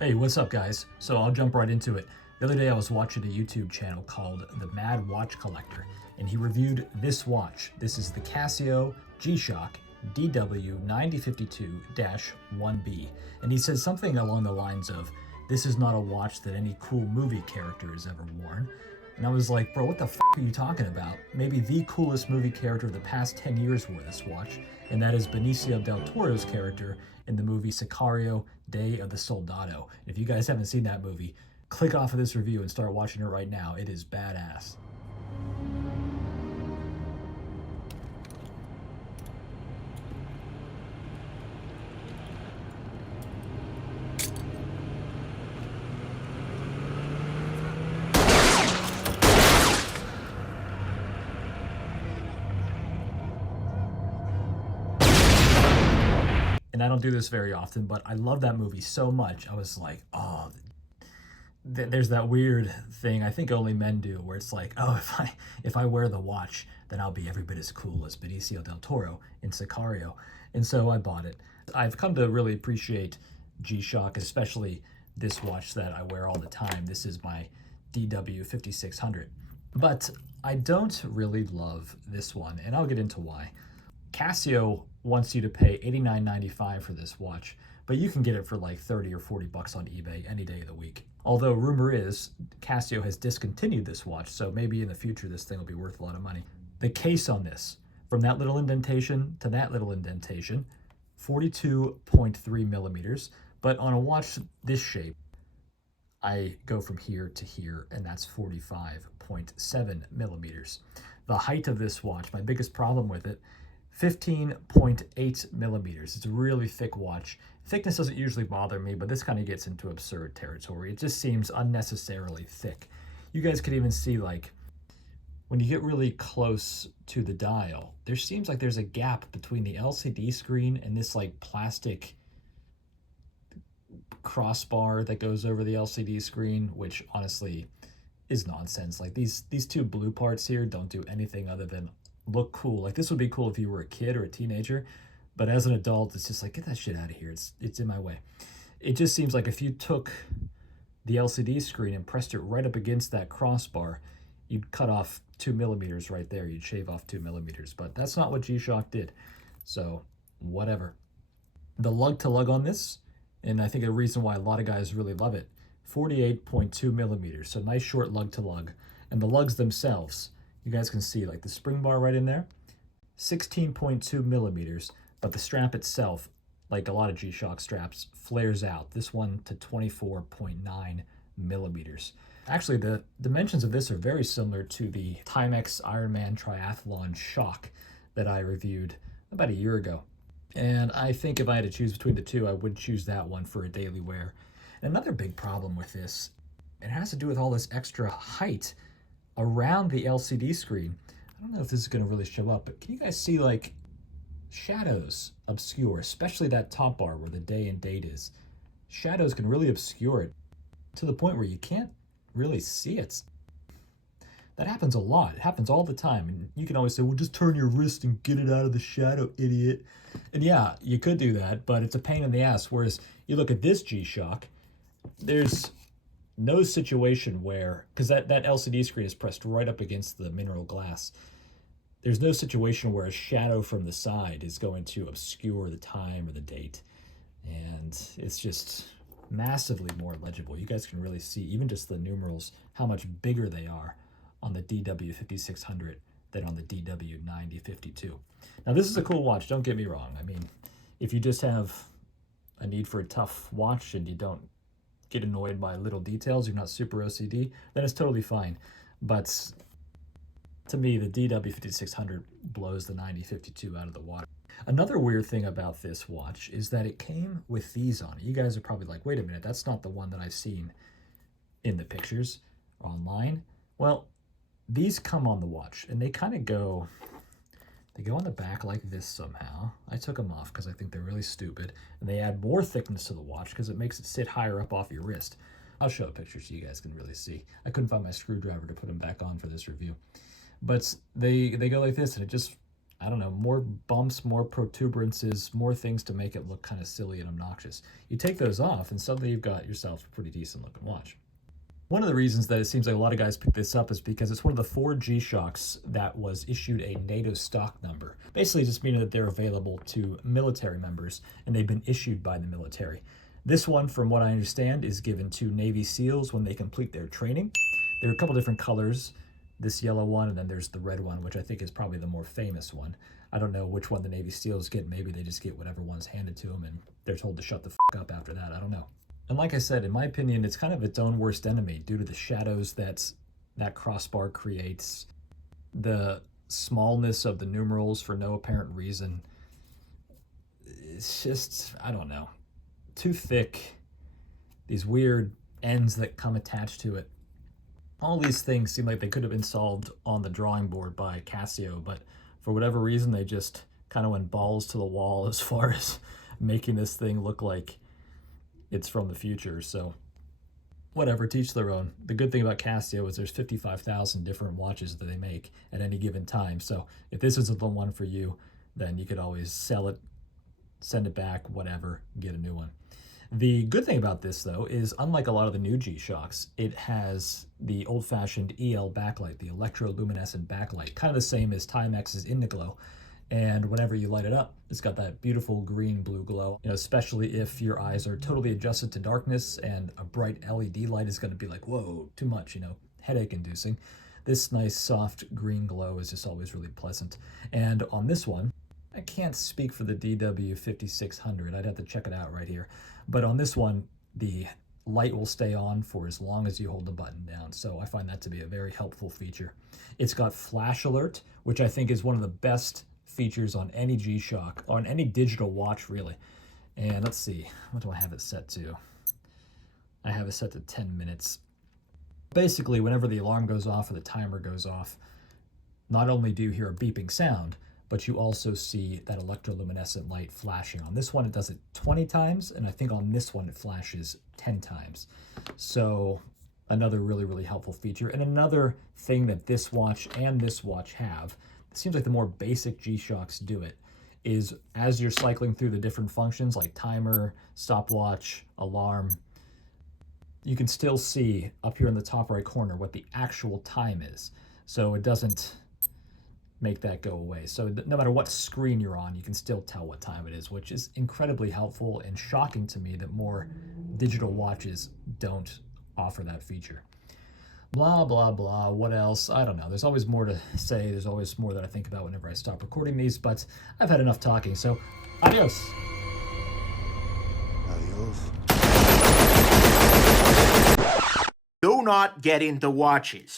Hey, what's up, guys? So I'll jump right into it. The other day I was watching a YouTube channel called The Mad Watch Collector, and he reviewed this watch. This is the Casio G-Shock DW9052-1B. And he says something along the lines of, "This is not a watch that any cool movie character has ever worn." And I was like, bro, what the f are you talking about? Maybe the coolest movie character of the past 10 years wore this watch, and that is Benicio del Toro's character in the movie Sicario, Day of the Soldado. If you guys haven't seen that movie, click off of this review and start watching it right now. It is badass. And I don't do this very often, but I love that movie so much. I was like, oh, there's that weird thing I think only men do, where it's like, oh, if I wear the watch, then I'll be every bit as cool as Benicio del Toro in Sicario. And so I bought it. I've come to really appreciate G-Shock, especially this watch that I wear all the time. This is my DW5600. But I don't really love this one, and I'll get into why. Casio wants you to pay $89.95 for this watch, but you can get it for like 30 or 40 bucks on eBay any day of the week. Although rumor is Casio has discontinued this watch, so maybe in the future this thing will be worth a lot of money. The case on this, from that little indentation to that little indentation, 42.3 millimeters, but on a watch this shape, I go from here to here, and that's 45.7 millimeters. The height of this watch, my biggest problem with it, 15.8 millimeters. It's a really thick watch. Thickness doesn't usually bother me, but this kind of gets into absurd territory. It just seems unnecessarily thick. You guys could even see, like, when you get really close to the dial, there seems like there's a gap between the LCD screen and this like plastic crossbar that goes over the LCD screen, which honestly is nonsense. Like these two blue parts here don't do anything other than look cool. Like this would be cool if you were a kid or a teenager, but as an adult, it's just like, get that shit out of here. It's in my way. It just seems like if you took the LCD screen and pressed it right up against that crossbar, you'd cut off 2 millimeters right there. You'd shave off 2 millimeters, but that's not what G-Shock did. So whatever. The lug to lug on this, and I think a reason why a lot of guys really love it, 48.2 millimeters. So nice short lug to lug. And the lugs themselves, you guys can see like the spring bar right in there, 16.2 millimeters, but the strap itself, like a lot of G-Shock straps, flares out. This one to 24.9 millimeters. Actually, the dimensions of this are very similar to the Timex Ironman Triathlon Shock that I reviewed about a year ago. And I think if I had to choose between the two, I would choose that one for a daily wear. And another big problem with this, it has to do with all this extra height around the LCD screen. I don't know if this is going to really show up, but can you guys see like shadows obscure, especially that top bar where the day and date is? Shadows can really obscure it to the point where you can't really see it. That happens a lot. It happens all the time. And you can always say, well, just turn your wrist and get it out of the shadow, idiot. And yeah, you could do that, but it's a pain in the ass. Whereas you look at this G-Shock, there's no situation where, because that LCD screen is pressed right up against the mineral glass, there's no situation where a shadow from the side is going to obscure the time or the date. And it's just massively more legible. You guys can really see, even just the numerals, how much bigger they are on the DW5600 than on the DW9052. Now this is a cool watch, don't get me wrong. I mean, if you just have a need for a tough watch and you don't get annoyed by little details, you're not super OCD, then it's totally fine. But to me, the DW5600 blows the 9052 out of the water. Another weird thing about this watch is that it came with these on it. You guys are probably like, wait a minute, that's not the one that I've seen in the pictures online. Well, these come on the watch, and they kind of go, they go on the back like this somehow. I took them off because I think they're really stupid, and they add more thickness to the watch because it makes it sit higher up off your wrist. I'll show a picture so you guys can really see. I couldn't find my screwdriver to put them back on for this review. But they go like this, and it just I don't know, more bumps, more protuberances, more things to make it look kind of silly and obnoxious. You take those off and suddenly you've got yourself a pretty decent looking watch. One of the reasons that it seems like a lot of guys pick this up is because it's one of the 4 G-Shocks that was issued a NATO stock number, basically just meaning that they're available to military members and they've been issued by the military. This one, from what I understand, is given to Navy SEALs when they complete their training. There are a couple different colors, this yellow one, and then there's the red one, which I think is probably the more famous one. I don't know which one the Navy SEALs get. Maybe they just get whatever one's handed to them and they're told to shut the f up after that. I don't know. And like I said, in my opinion, it's kind of its own worst enemy due to the shadows that crossbar creates, the smallness of the numerals for no apparent reason. It's just, I don't know, too thick, these weird ends that come attached to it. All these things seem like they could have been solved on the drawing board by Casio, but for whatever reason, they just kind of went balls to the wall as far as making this thing look like it's from the future. So whatever, teach their own. The good thing about Casio is there's 55,000 different watches that they make at any given time. So if this isn't the one for you, then you could always sell it, send it back, whatever, get a new one. The good thing about this, though, is unlike a lot of the new G-Shocks, it has the old-fashioned EL backlight, the electroluminescent backlight, kind of the same as Timex's Indiglo. And whenever you light it up, it's got that beautiful green-blue glow, especially if your eyes are totally adjusted to darkness and a bright LED light is going to be like, whoa, too much, headache-inducing. This nice, soft green glow is just always really pleasant. And on this one, I can't speak for the DW5600. I'd have to check it out right here. But on this one, the light will stay on for as long as you hold the button down. So I find that to be a very helpful feature. It's got flash alert, which I think is one of the best features on any G-Shock, on any digital watch, really. And let's see, what do I have it set to? I have it set to 10 minutes. Basically, whenever the alarm goes off or the timer goes off, not only do you hear a beeping sound, but you also see that electroluminescent light flashing. On this one, it does it 20 times, and I think on this one, it flashes 10 times. So another really, really helpful feature. And another thing that this watch and this watch have, it seems like the more basic G-Shocks do it, is as you're cycling through the different functions like timer, stopwatch, alarm, you can still see up here in the top right corner what the actual time is. So it doesn't make that go away. So no matter what screen you're on, you can still tell what time it is, which is incredibly helpful and shocking to me that more digital watches don't offer that feature. Blah, blah, blah. What else? I don't know. There's always more to say. There's always more that I think about whenever I stop recording these, but I've had enough talking, so adios. Adios. Do not get into watches.